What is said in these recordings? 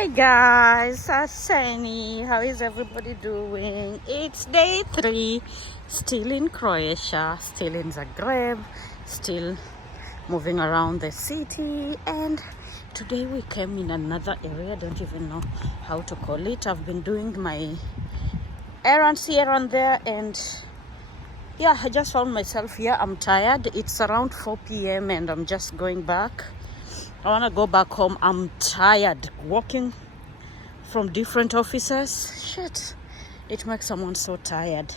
Hi guys, Asani. How is everybody doing? It's day 3, still in Croatia, still in Zagreb, still moving around the city, and today we came in another area. I don't even know how to call it. I've been doing my errands here and there, and yeah, I just found myself here. I'm tired. It's around 4 p.m. and I'm just going back. I want to go back home. I'm tired walking from different offices. Shit, it makes someone so tired.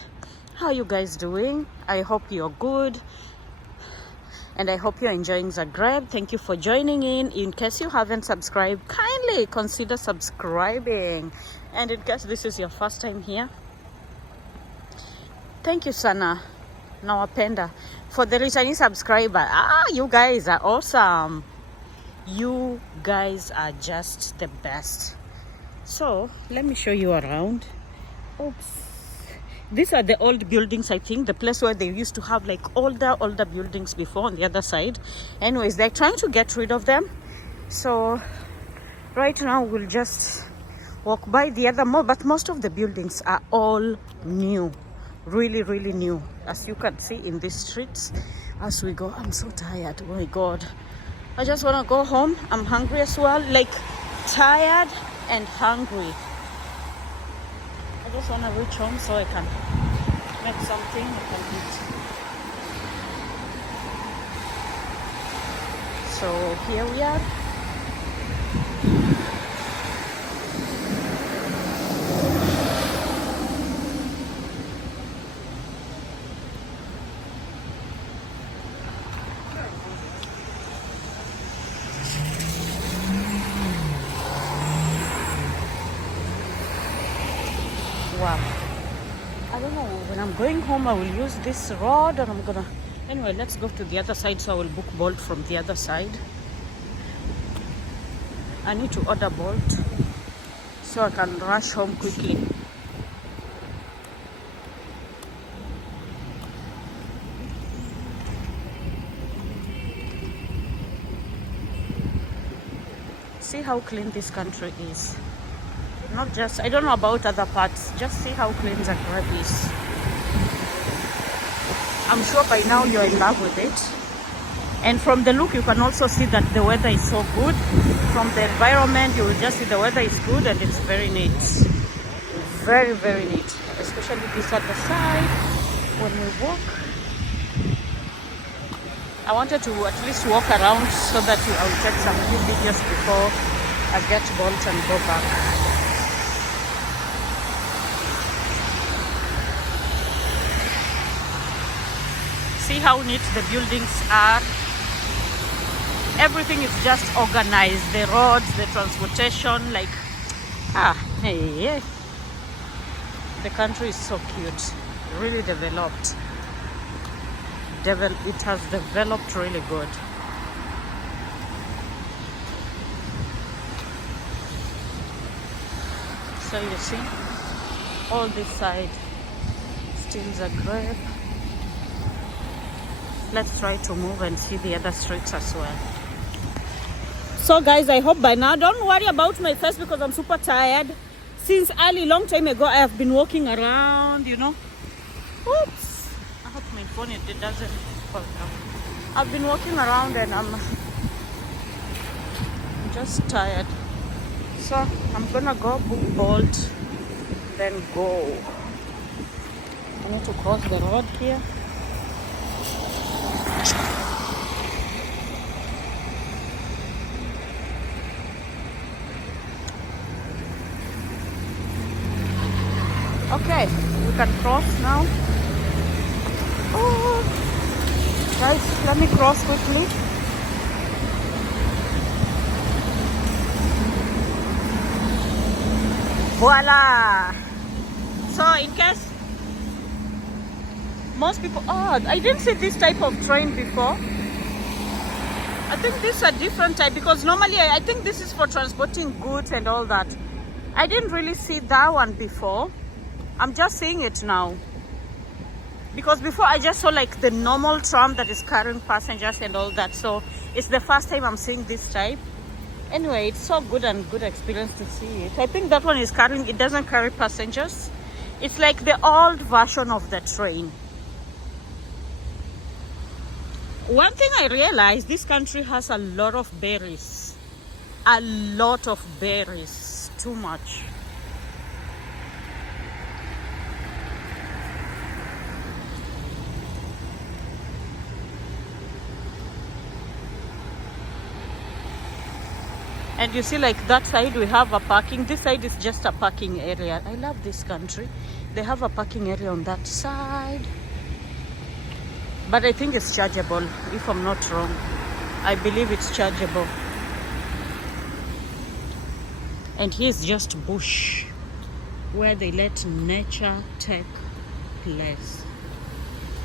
How are you guys doing? I hope you're good, and I hope you're enjoying Zagreb. Thank you for joining in case you haven't subscribed, kindly consider subscribing, and in case this is your first time here, thank you sana, nawapenda. For the returning subscriber, you guys are awesome. You guys are just the best. So let me show you around. Oops, these are the old buildings. I think the place where they used to have like older buildings before on the other side. Anyways, they're trying to get rid of them, so right now we'll just walk by the other mall, but most of the buildings are all new, really new, as you can see in these streets as we go. I'm so tired. Oh my god, I just want to go home. I'm hungry as well, like tired and hungry. I just want to reach home so I can make something I can eat. So here we are. Wow. I don't know, when I'm going home I will use this road, and I'm gonna, anyway, let's go to the other side. So I will book Bolt from the other side. I need to order Bolt so I can rush home quickly. See how clean this country is. Not just, I don't know about other parts, just see how clean Zagreb is. I'm sure by now you're in love with it. And from the look, you can also see that the weather is so good. From the environment, you will just see the weather is good and it's very neat. Very neat. Especially this other side, when we walk. I wanted to at least walk around so that I will take some few videos before I get Bolt and go back. See how neat the buildings are. Everything is just organized. The roads, the transportation, like, hey. The country is so cute, really developed. It has developed really good. So you see, all this side still Zagreb. Let's try to move and see the other streets as well. So guys, I hope by now, don't worry about my face because I'm super tired. Since early, long time ago, I have been walking around, you know. Oops, I hope my phone it doesn't fall down. I've been walking around and I'm just tired. So I'm gonna go book Bolt, then go. I need to cross the road here. Okay, we can cross now. Oh, guys, let me cross quickly. Voila! So in case most people, I didn't see this type of train before. I think this is a different type because normally I think this is for transporting goods and all that. I didn't really see that one before. I'm just seeing it now. Because before I just saw like the normal tram that is carrying passengers and all that. So it's the first time I'm seeing this type. Anyway, it's so good and good experience to see it. I think that one is carrying, it doesn't carry passengers. It's like the old version of the train. One thing I realized, this country has a lot of berries. A lot of berries. Too much. And you see, like that side we have a parking. This side is just a parking area. I love this country. They have a parking area on that side. But I think it's chargeable, if I'm not wrong. I believe it's chargeable. And here's just bush, where they let nature take place.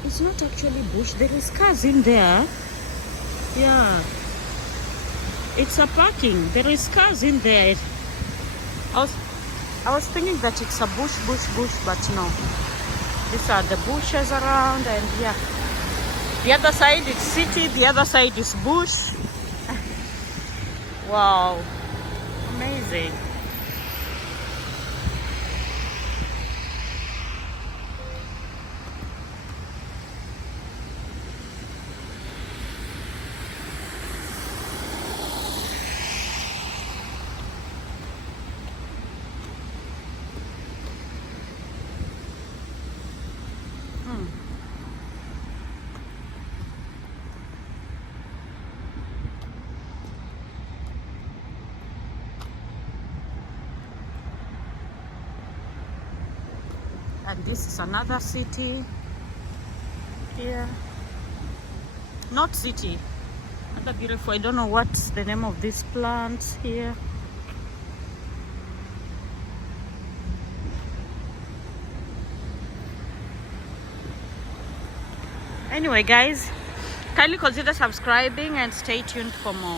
It's not actually bush. There is cars in there. Yeah. It's a parking. There is cars in there. I was thinking that it's a bush, but no. These are the bushes around, and yeah. The other side is city, the other side is bush. Wow. Amazing. And this is another city here. Not city. Another beautiful. I don't know what's the name of this plant here. Anyway, guys, kindly consider subscribing and stay tuned for more.